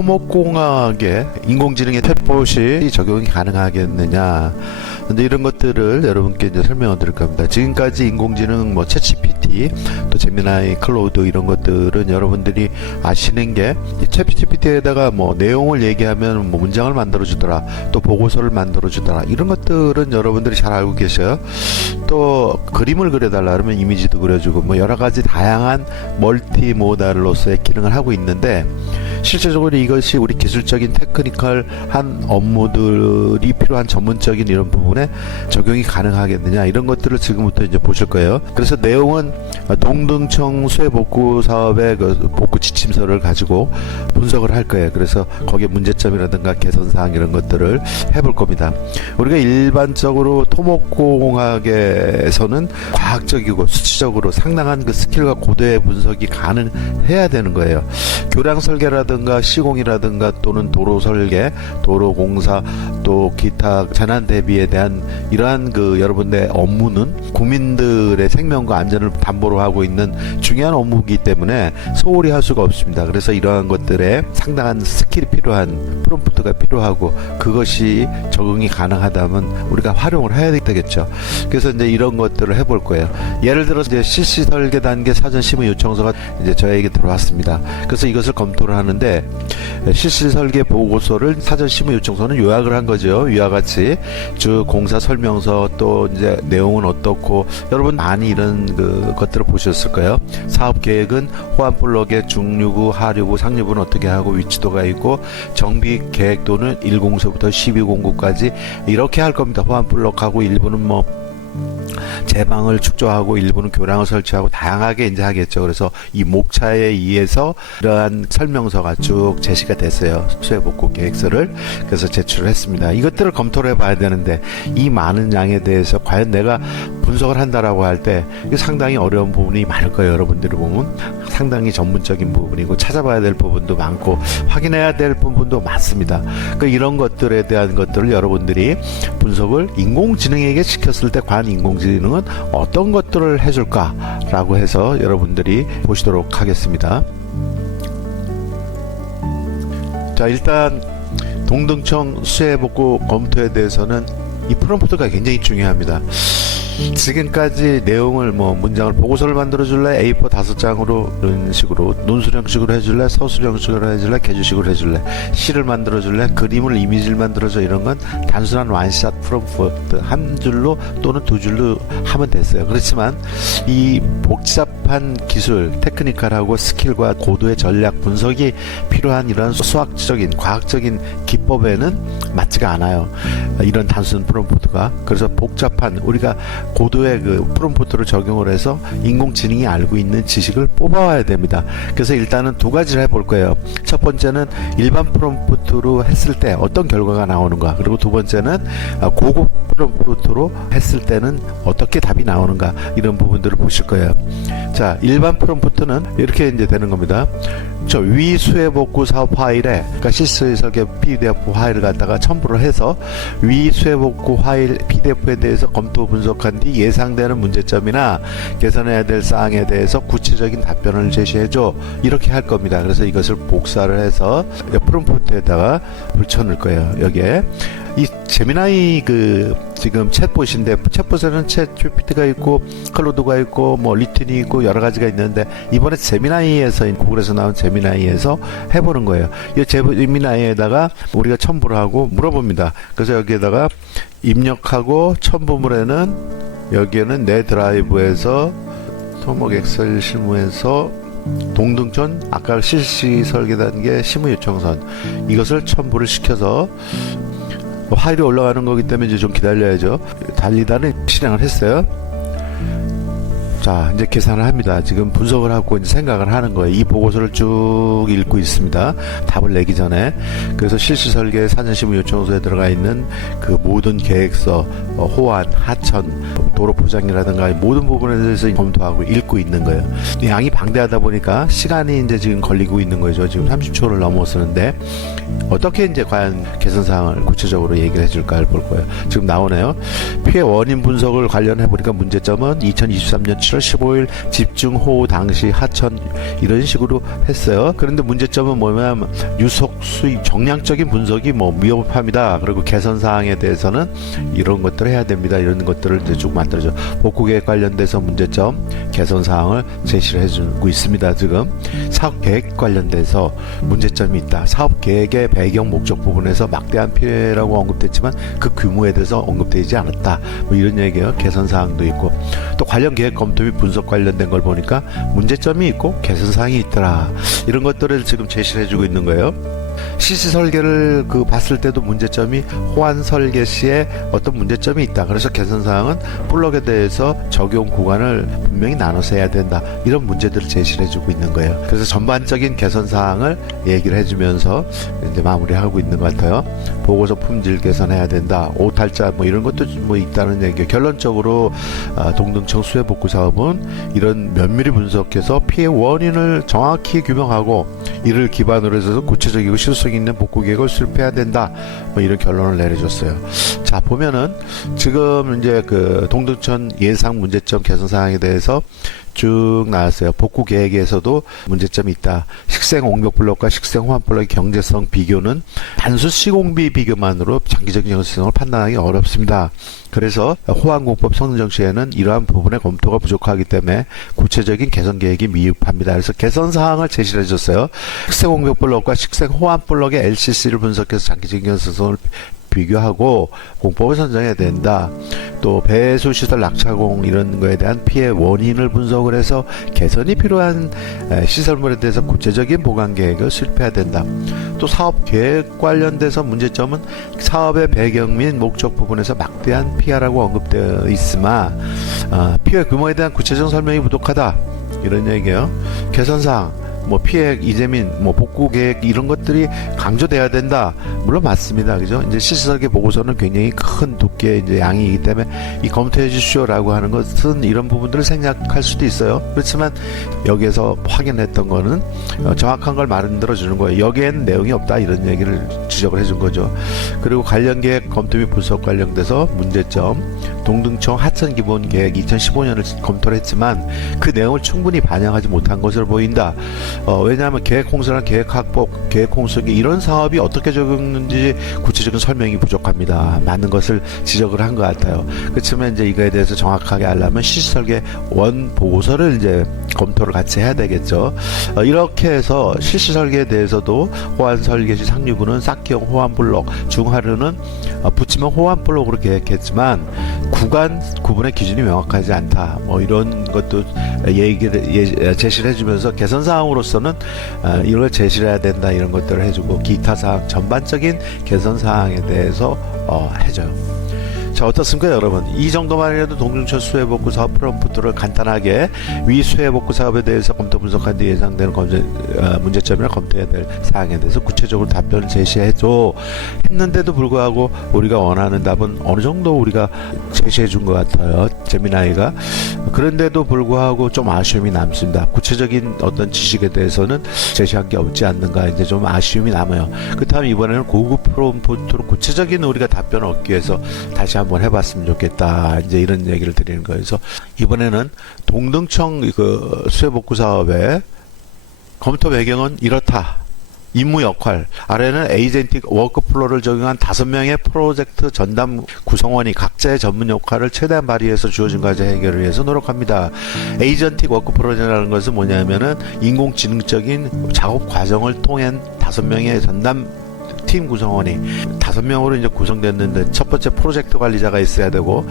토목공학에 인공지능의 챗봇이 적용이 가능하겠느냐. 근데 이런 것들을 여러분께 이제 설명을 드릴 겁니다. 지금까지 인공지능 뭐 챗GPT 또 제미나이 클로우드 이런 것들은 여러분들이 아시는 게 챗GPT에다가 뭐 내용을 얘기하면 뭐 문장을 만들어 주더라, 또 보고서를 만들어 주더라, 이런 것들은 여러분들이 잘 알고 계셔요. 또 그림을 그려달라 그러면 이미지도 그려주고 뭐 여러 가지 다양한 멀티모달로서의 기능을 하고 있는데, 실제적으로 이것이 우리 기술적인 테크니컬한 업무들이 필요한 전문적인 이런 부분에 적용이 가능하겠느냐, 이런 것들을 지금부터 이제 보실 거예요. 그래서 내용은 동등청 수해복구 사업의 그 복구 지침서를 가지고 분석을 할 거예요. 그래서 거기에 문제점이라든가 개선사항 이런 것들을 해볼 겁니다. 우리가 일반적으로 토목공학에서는 과학적이고 수치적으로 상당한 그 스킬과 고도의 분석이 가능해야 되는 거예요. 교량 설계라든가 시공이라든가 또는 도로 설계, 도로 공사, 또 기타 재난 대비에 대한 이러한 그 여러분의 업무는 국민들의 생명과 안전을 담보로 하고 있는 중요한 업무이기 때문에 소홀히 할 수가 없습니다. 그래서 이러한 것들에 상당한 스킬이 필요한 프롬프트가 필요하고, 그것이 적응이 가능하다면 우리가 활용을 해야 되겠죠. 그래서 이제 이런 것들을 해볼 거예요. 예를 들어서 이제 실시 설계 단계 사전 심의 요청서가 이제 저에게 들어왔습니다. 그래서 이것을 검토를 하는데, 실시 설계 보고서를 사전 심의 요청서는 요약을 한 거죠. 위와 같이 즉 공사 설명서, 또 이제 내용은 어떻고, 여러분 많이 이런 그 것들을 보셨을 거예요. 사업 계획은 호환 블록의 중류구, 하류구, 상류구는 어떻게 하고 위치도가 있고, 정비 계획도는 1공소부터 12공구까지 이렇게 할 겁니다. 호환 블록하고 일부는 뭐 제방을 축조하고 일부는 교량을 설치하고 다양하게 이제 하겠죠. 그래서 이 목차에 의해서 이러한 설명서가 쭉 제시가 됐어요. 수해복구 계획서를. 그래서 제출을 했습니다. 이것들을 검토를 해봐야 되는데, 이 많은 양에 대해서 과연 내가 분석을 한다라고 할 때 상당히 어려운 부분이 많을 거예요. 여러분들이 보면 상당히 전문적인 부분이고 찾아봐야 될 부분도 많고 확인해야 될 부분도 많습니다. 그러니까 이런 것들에 대한 것들을 여러분들이 분석을 인공지능에게 시켰을 때 과연 인공지능은 어떤 것들을 해줄까라고 해서 여러분들이 보시도록 하겠습니다. 자, 일단 동등청 수해복구 검토에 대해서는 이 프롬프트가 굉장히 중요합니다. 지금까지 내용을 뭐 문장을 보고서를 만들어 줄래, A4 5장으로 이런 식으로 논술형식으로 해줄래, 서술형식으로 해줄래, 개주식으로 해줄래, 시를 만들어 줄래, 그림을 이미지를 만들어줘, 이런 건 단순한 원샷 프롬프트 한 줄로 또는 두 줄로 하면 됐어요. 그렇지만 이 복잡한 기술, 테크니컬하고 스킬과 고도의 전략 분석이 필요한 이런 수학적인 과학적인 기법에는 맞지가 않아요. 이런 단순 프롬프트가. 그래서 복잡한 우리가 고도의 그 프롬프트를 적용을 해서 인공지능이 알고 있는 지식을 뽑아와야 됩니다. 그래서 일단은 두 가지를 해볼 거예요. 첫 번째는 일반 프롬프트로 했을 때 어떤 결과가 나오는가, 그리고 두 번째는 고급 프롬프트로 했을 때는 어떻게 답이 나오는가, 이런 부분들을 보실 거예요. 자, 일반 프롬프트는 이렇게 이제 되는 겁니다. 저 위 수해복구 사업 파일에, 그러니까 실시 설계 PDF 파일을 갖다가 첨부를 해서 위 수해복구 파일 PDF에 대해서 검토 분석한 뒤 예상되는 문제점이나 개선해야 될 사항에 대해서 구체적인 답변을 제시해줘, 이렇게 할 겁니다. 그래서 이것을 복사를 해서 프롬프트에다가 붙여넣을 거예요. 여기에 이 제미나이 그 지금 챗봇인데, 챗봇에는 챗GPT가 있고 클로드가 있고 뭐 리튼이 있고 여러 가지가 있는데, 이번에 제미나이에서, 구글에서 나온 제미나이에서 해보는 거예요. 이 제미나이에다가 우리가 첨부를 하고 물어봅니다. 그래서 여기에다가 입력하고 첨부물에는 여기에는 내 드라이브에서 토목 엑셀 실무에서 동등천 아까 실시 설계 단계 심의 요청선, 이것을 첨부를 시켜서 파일이 올라가는 거기 때문에 이제 좀 기다려야죠. 달리다는 실행을 했어요. 자, 이제 계산을 합니다. 지금 분석을 하고 이제 생각을 하는 거예요. 이 보고서를 쭉 읽고 있습니다. 답을 내기 전에. 그래서 실시 설계 사전심의 요청서에 들어가 있는 그 모든 계획서, 호환, 하천, 도로 포장이라든가 모든 부분에 대해서 검토하고 읽고 있는 거예요. 양이 방대하다 보니까 시간이 이제 지금 걸리고 있는 거죠. 지금 30초를 넘어서는데 어떻게 이제 과연 개선 사항을 구체적으로 얘기를 해줄까 볼 거예요. 지금 나오네요. 피해 원인 분석을 관련해 보니까 문제점은 2023년 7월 15일 집중호우 당시 하천 이런 식으로 했어요. 그런데 문제점은 뭐냐면 유속 수익 정량적인 분석이 뭐 위협합니다. 그리고 개선 사항에 대해서는 이런 것들을 해야 됩니다. 이런 것들을 이제 쭉 만들어줘. 복구 계획 관련돼서 문제점, 개선 사항을 제시를 해주고 있습니다. 지금 사업 계획 관련돼서 문제점이 있다. 사업 계획의 배경 목적 부분에서 막대한 피해라고 언급됐지만 그 규모에 대해서 언급되지 않았다. 뭐 이런 얘기예요. 개선 사항도 있고 또 관련 계획 검토 및 분석 관련된 걸 보니까 문제점이 있고 개선 사항이 있더라. 이런 것들을 지금 제시를 해주고 있는 거예요. CC 설계를 봤을 때도 문제점이 호환 설계 시에 어떤 문제점이 있다. 그래서 개선 사항은 블록에 대해서 적용 구간을 분명히 나눠서 해야 된다. 이런 문제들을 제시를 해주고 있는 거예요. 그래서 전반적인 개선 사항을 얘기를 해주면서 이제 마무리하고 있는 것 같아요. 보고서 품질 개선해야 된다. 오탈자 뭐 이런 것도 뭐 있다는 얘기예요. 결론적으로 동등청 수해 복구 사업은 이런 면밀히 분석해서 피해 원인을 정확히 규명하고 이를 기반으로 해서 구체적이고 실속 있는 복구 계획을 수립해야 된다. 뭐 이런 결론을 내려줬어요. 자, 보면은 지금 이제 동등천 예상 문제점 개선 사항에 대해서 쭉 나왔어요. 복구 계획에서도 문제점이 있다. 식생 옹벽 블록과 식생 호환 블록의 경제성 비교는 단순 시공비 비교만으로 장기적인 경제성을 판단하기 어렵습니다. 그래서 호환공법 성능 정시에는 이러한 부분의 검토가 부족하기 때문에 구체적인 개선 계획이 미흡합니다. 그래서 개선 사항을 제시를 해줬어요. 식생 옹벽 블록과 식생 호환 블록의 LCC를 분석해서 장기적인 경제성을 비교하고 공법을 선정해야 된다. 또 배수 시설 낙차공 이런 거에 대한 피해 원인을 분석을 해서 개선이 필요한 시설물에 대해서 구체적인 보강 계획을 수립해야 된다. 또 사업 계획 관련돼서 문제점은 사업의 배경 및 목적 부분에서 막대한 피해라고 언급되어 있으나 피해 규모에 대한 구체적 설명이 부족하다. 이런 얘기예요. 개선사항 뭐 피해 이재민 뭐 복구 계획 이런 것들이 강조돼야 된다. 물론 맞습니다. 그죠? 이제 시설계 보고서는 굉장히 큰 두께의 이제 양이기 때문에 이 검토해 주시오라고 하는 것은 이런 부분들을 생략할 수도 있어요. 그렇지만 여기에서 확인했던 거는 정확한 걸 만들어 주는 거예요. 여기에는 내용이 없다. 이런 얘기를 지적을 해준 거죠. 그리고 관련 계획 검토 및 분석 관련돼서 문제점 동등청 하천 기본 계획 2015년을 검토를 했지만 그 내용을 충분히 반영하지 못한 것으로 보인다. 왜냐하면 계획 홍수나 계획 확보, 계획 홍수기 이런 사업이 어떻게 적용되는지 구체적인 설명이 부족합니다. 많은 것을 지적을 한 것 같아요. 그렇지만 이제 이거에 대해서 정확하게 알려면 실시설계 원 보고서를 이제 검토를 같이 해야 되겠죠. 이렇게 해서 실시설계에 대해서도 호환 설계 시 상류부는 쌓기형 호환 블록, 중하류는 붙이면 호환 블록으로 계획했지만 구간 구분의 기준이 명확하지 않다. 뭐 이런 것도 얘기를 제시를 해주면서 개선 사항으로서는 이걸 제시를 해야 된다. 이런 것들을 해주고 기타 사항 전반적인 개선 사항에 대해서 해줘요. 자, 어떻습니까 여러분? 이 정도만 해도 동중천 수해복구 사업 프롬프트를 간단하게 위 수해복구 사업에 대해서 검토 분석한 뒤 예상되는 문제점이나 검토해야 될 사항에 대해서 구체적으로 답변을 제시해줘 했는데도 불구하고 우리가 원하는 답은 어느 정도 우리가 제시해 준 것 같아요. 재미나이가. 그런데도 불구하고 좀 아쉬움이 남습니다. 구체적인 어떤 지식에 대해서는 제시한 게 없지 않는가 이제 좀 아쉬움이 남아요. 그렇다면 이번에는 고급 프롬프트로 구체적인 우리가 답변을 얻기 위해서 다시 한번 해봤으면 좋겠다. 이제 이런 얘기를 드리는 거예요. 그래서 이번에는 동등청 수해복구 사업의 검토 배경은 이렇다. 임무 역할 아래는 에이전틱 워크플로우를 적용한 5명의 프로젝트 전담 구성원이 각자의 전문 역할을 최대한 발휘해서 주어진 과제 해결을 위해서 노력합니다. 에이전틱 워크플로우라는 것은 뭐냐면은 인공지능적인 작업 과정을 통한 5명의 전담 팀 구성원이 5명으로 이제 구성됐는데 첫 번째 프로젝트 관리자가 있어야 되고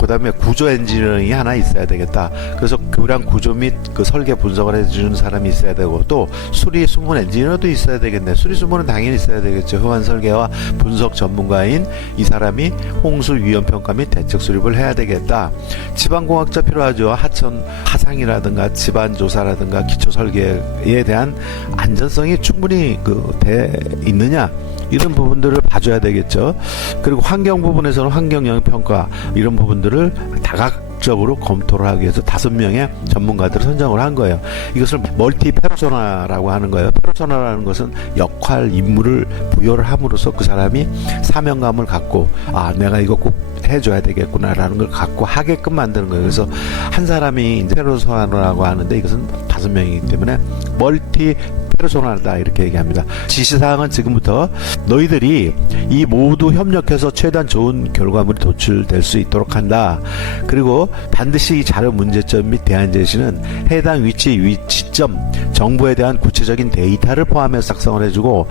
그 다음에 구조 엔지니어링이 하나 있어야 되겠다. 그래서 교량 구조 및 그 설계 분석을 해주는 사람이 있어야 되고 또 수리 수문 엔지니어도 있어야 되겠네. 수리 수문은 당연히 있어야 되겠죠. 호환 설계와 분석 전문가인 이 사람이 홍수 위험 평가 및 대책 수립을 해야 되겠다. 지방공학자 필요하죠. 하천 하상이라든가 지반 조사라든가 기초 설계에 대한 안전성이 충분히 돼 있느냐. 이런 부분들을 봐줘야 되겠죠. 그리고 환경 부분에서는 환경 영향 평가 이런 부분들을 다각 지속적으로 검토를 하기 위해서 5명의 전문가들을 선정을 한 거예요. 이것을 멀티 페르소나라고 하는 거예요. 페르소나라는 것은 역할, 임무를 부여를 함으로써 그 사람이 사명감을 갖고 내가 이거 꼭 해줘야 되겠구나라는 걸 갖고 하게끔 만드는 거예요. 그래서 한 사람이 이제 페르소나라고 하는데 이것은 5명이기 때문에 멀티 페르소나다 이렇게 얘기합니다. 지시사항은 지금부터 너희들이 이 모두 협력해서 최대한 좋은 결과물이 도출될 수 있도록 한다. 그리고 반드시 이 자료 문제점 및 대안 제시는 해당 위치점, 정보에 대한 구체적인 데이터를 포함해서 작성을 해주고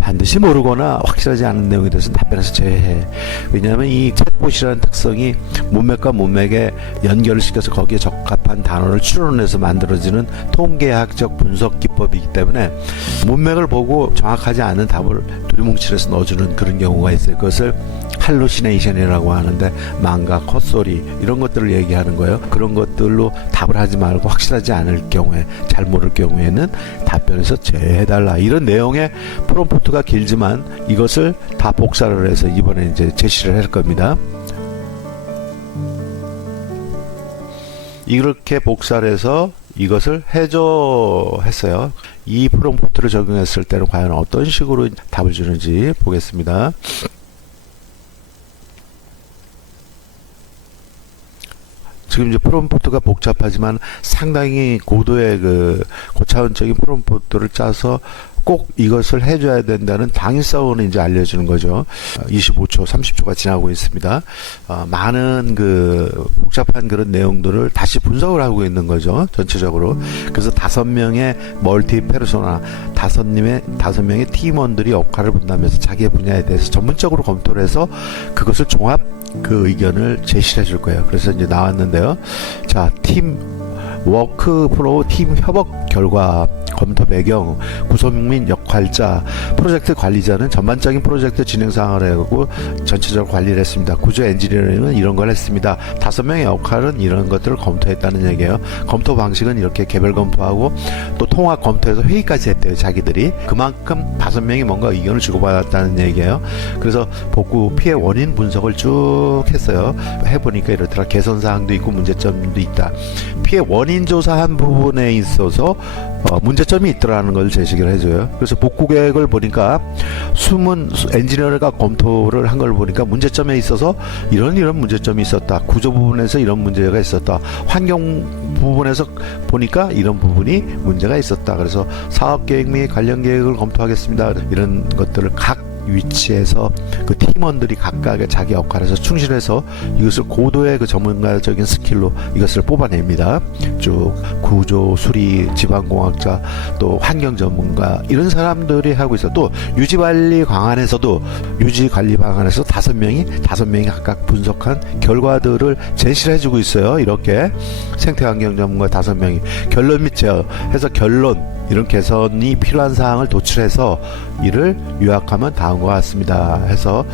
반드시 모르거나 확실하지 않은 내용에 대해서는 답변해서 제외해. 왜냐하면 이 챗봇이라는 특성이 문맥과 문맥에 연결을 시켜서 거기에 적합한 단어를 추론해서 만들어지는 통계학적 분석 기법이기 때문에 문맥을 보고 정확하지 않은 답을 두리뭉실해서 넣어주는 그런 경우가 있어요. 그것을 할루시네이션이라고 하는데 망각, 헛소리 이런 것들을 얘기하는 거예요. 그런 것들로 답을 하지 말고 확실하지 않을 경우에, 잘 모를 경우에는 답변해서 제해달라. 이런 내용의 프롬프트가 길지만 이것을 다 복사를 해서 이번에 이제 제시를 할 겁니다. 이렇게 복사를 해서 이것을 해줘 했어요. 이 프롬프트를 적용했을 때는 과연 어떤 식으로 답을 주는지 보겠습니다. 지금 이제 프롬프트가 복잡하지만 상당히 고도의 고차원적인 프롬프트를 짜서 꼭 이것을 해줘야 된다는 당위성을 이제 알려주는 거죠. 25초, 30초가 지나고 있습니다. 많은 복잡한 그런 내용들을 다시 분석을 하고 있는 거죠. 전체적으로. 그래서 5명의 멀티 페르소나, 5명의 팀원들이 역할을 분담해서 자기의 분야에 대해서 전문적으로 검토를 해서 그것을 종합 의견을 제시해 줄 거예요. 그래서 이제 나왔는데요. 자, 팀 워크 플로우, 팀 협업 결과, 검토 배경, 구성 및 역할자, 프로젝트 관리자는 전반적인 프로젝트 진행 상황을 하고 전체적으로 관리를 했습니다. 구조 엔지니어링은 이런 걸 했습니다. 5명의 역할은 이런 것들을 검토했다는 얘기예요. 검토 방식은 이렇게 개별 검토하고 또 통합 검토해서 회의까지 했대요. 자기들이. 그만큼 5명이 뭔가 의견을 주고받았다는 얘기예요. 그래서 복구 피해 원인 분석을 쭉 했어요. 해보니까 이렇더라. 개선 사항도 있고 문제점도 있다. 피해 원인 조사한 부분에 있어서 문제점이 있더라는 걸 제시를 해줘요. 그래서 복구 계획을 보니까 숨은 엔지니어가 검토를 한 걸 보니까 문제점에 있어서 이런 문제점이 있었다. 구조 부분에서 이런 문제가 있었다. 환경 부분에서 보니까 이런 부분이 문제가 있었다. 그래서 사업 계획 및 관련 계획을 검토하겠습니다. 이런 것들을 각 위치에서 그 팀원들이 각각의 자기 역할에서 충실해서 이것을 고도의 전문가적인 스킬로 이것을 뽑아냅니다. 쭉 구조, 수리, 지방공학자, 또 환경 전문가 이런 사람들이 하고 있어. 또 유지관리 방안에서도 유지관리 방안에서 5명이 각각 분석한 결과들을 제시를 해주고 있어요. 이렇게 생태환경 전문가 5명이 결론 및 제어해서 결론 이런 개선이 필요한 사항을 도출해서 이를 요약하면 다음과 같습니다. 해서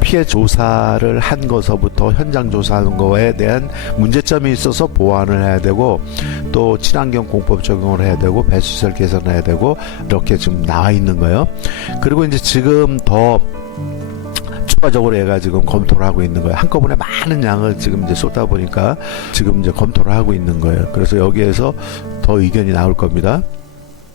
피해 조사를 한 것서부터 현장 조사하는 거에 대한 문제점이 있어서 보완을 해야 되고 또 친환경 공법 적용을 해야 되고 배수시설 개선해야 되고 이렇게 지금 나와 있는 거예요. 그리고 이제 지금 더 추가적으로 얘가 지금 검토를 하고 있는 거예요. 한꺼번에 많은 양을 지금 이제 쏟다 보니까 지금 이제 검토를 하고 있는 거예요. 그래서 여기에서 더 의견이 나올 겁니다.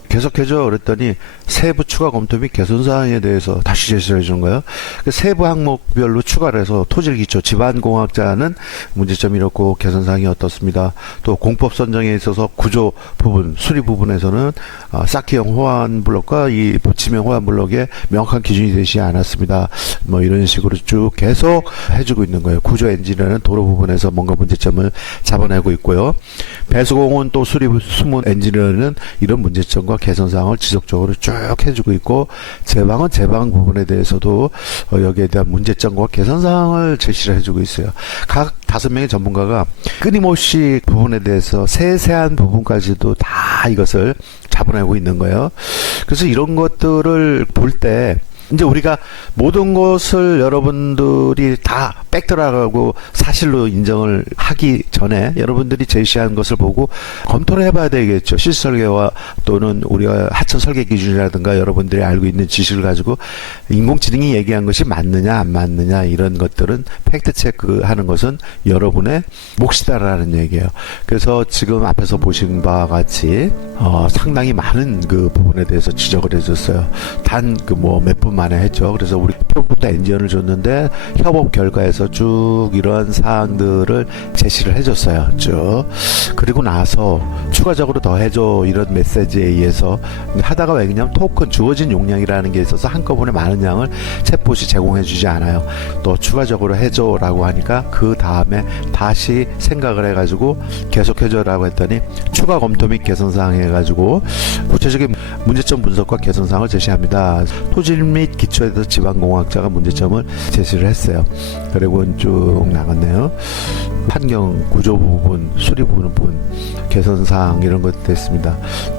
계속해줘 그랬더니 세부 추가 검토 및 개선 사항에 대해서 다시 제시를 해주는 거예요. 세부 항목별로 추가를 해서 토질 기초, 지방공학자는 문제점이 이렇고 개선 사항이 어떻습니다. 또 공법 선정에 있어서 구조 부분, 수리 부분에서는 쌓기형 호환 블록과 이 붙임형 호환 블록에 명확한 기준이 되지 않았습니다. 뭐 이런 식으로 쭉 계속 해주고 있는 거예요. 구조 엔지니어는 도로 부분에서 뭔가 문제점을 잡아내고 있고요. 배수공은 또 수리 수문 엔지니어는 이런 문제점과 개선 사항을 지속적으로 쭉 해주고 있고 제방은 제방 부분에 대해서도 여기에 대한 문제점과 개선 사항을 제시를 해주고 있어요. 각 5명의 전문가가 끊임없이 부분에 대해서 세세한 부분까지도 다 이것을 잡아내고 있는 거예요. 그래서 이런 것들을 볼 때 이제 우리가 모든 것을 여러분들이 다 팩트라고 사실로 인정을 하기 전에 여러분들이 제시한 것을 보고 검토를 해봐야 되겠죠. 실설계와 또는 우리가 하천 설계 기준이라든가 여러분들이 알고 있는 지식을 가지고 인공지능이 얘기한 것이 맞느냐 안 맞느냐 이런 것들은 팩트 체크하는 것은 여러분의 몫이다라는 얘기예요. 그래서 지금 앞에서 보신 바와 같이 상당히 많은 그 부분에 대해서 지적을 해줬어요. 단 그 뭐 몇 분 만에 했죠. 그래서 우리 프롬프트 엔진을 줬는데 협업 결과에서 쭉 이러한 사항들을 제시를 해줬어요. 쭉. 그리고 나서 추가적으로 더 해줘 이런 메시지에 의해서 하다가 왜 그러냐면 토큰 주어진 용량이라는 게 있어서 한꺼번에 많은 양을 챗봇이 제공해주지 않아요. 또 추가적으로 해줘라고 하니까 그 다음에 다시 생각을 해가지고 계속 해줘라고 했더니 추가 검토 및 개선사항 해가지고 구체적인 문제점 분석과 개선사항을 제시합니다. 토질 및 기초에 대해서 지방공학자가 문제점을 제시를 했어요. 그리고 쭉 나갔네요. 환경 구조 부분, 수리 부분, 개선사항 이런 것도 됐습니다.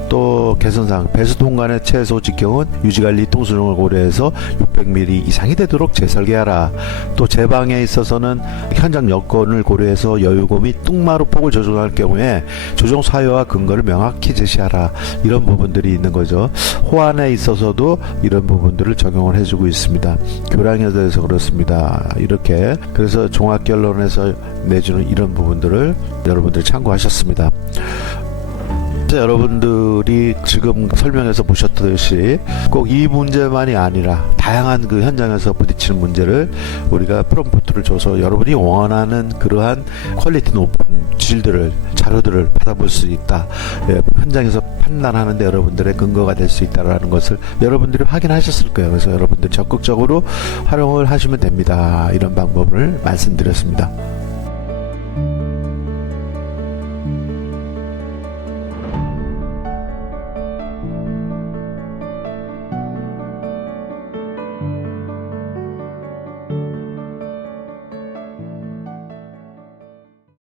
또 개선사항 배수 통관의 최소 직경은 유지관리 통수량을 고려해서 600mm 이상이 되도록 재설계하라. 또 제방에 있어서는 현장 여건을 고려해서 여유고 및 뚱마루 폭을 조정할 경우에 조정 사유와 근거를 명확히 제시하라. 이런 부분들이 있는 거죠. 호환에 있어서도 이런 부분들을 적용을 해주고 있습니다. 교량에 대해서 그렇습니다. 이렇게 그래서 종합결론에서 내주는 이런 부분들을 여러분들이 참고하셨습니다. 여러분들이 지금 설명해서 보셨듯이 꼭 이 문제만이 아니라 다양한 그 현장에서 부딪히는 문제를 우리가 프롬프트를 줘서 여러분이 원하는 그러한 퀄리티 높은 질들을 자료들을 받아볼 수 있다. 예, 현장에서 판단하는데 여러분들의 근거가 될 수 있다라는 것을 여러분들이 확인하셨을 거예요. 그래서 여러분들 적극적으로 활용을 하시면 됩니다. 이런 방법을 말씀드렸습니다.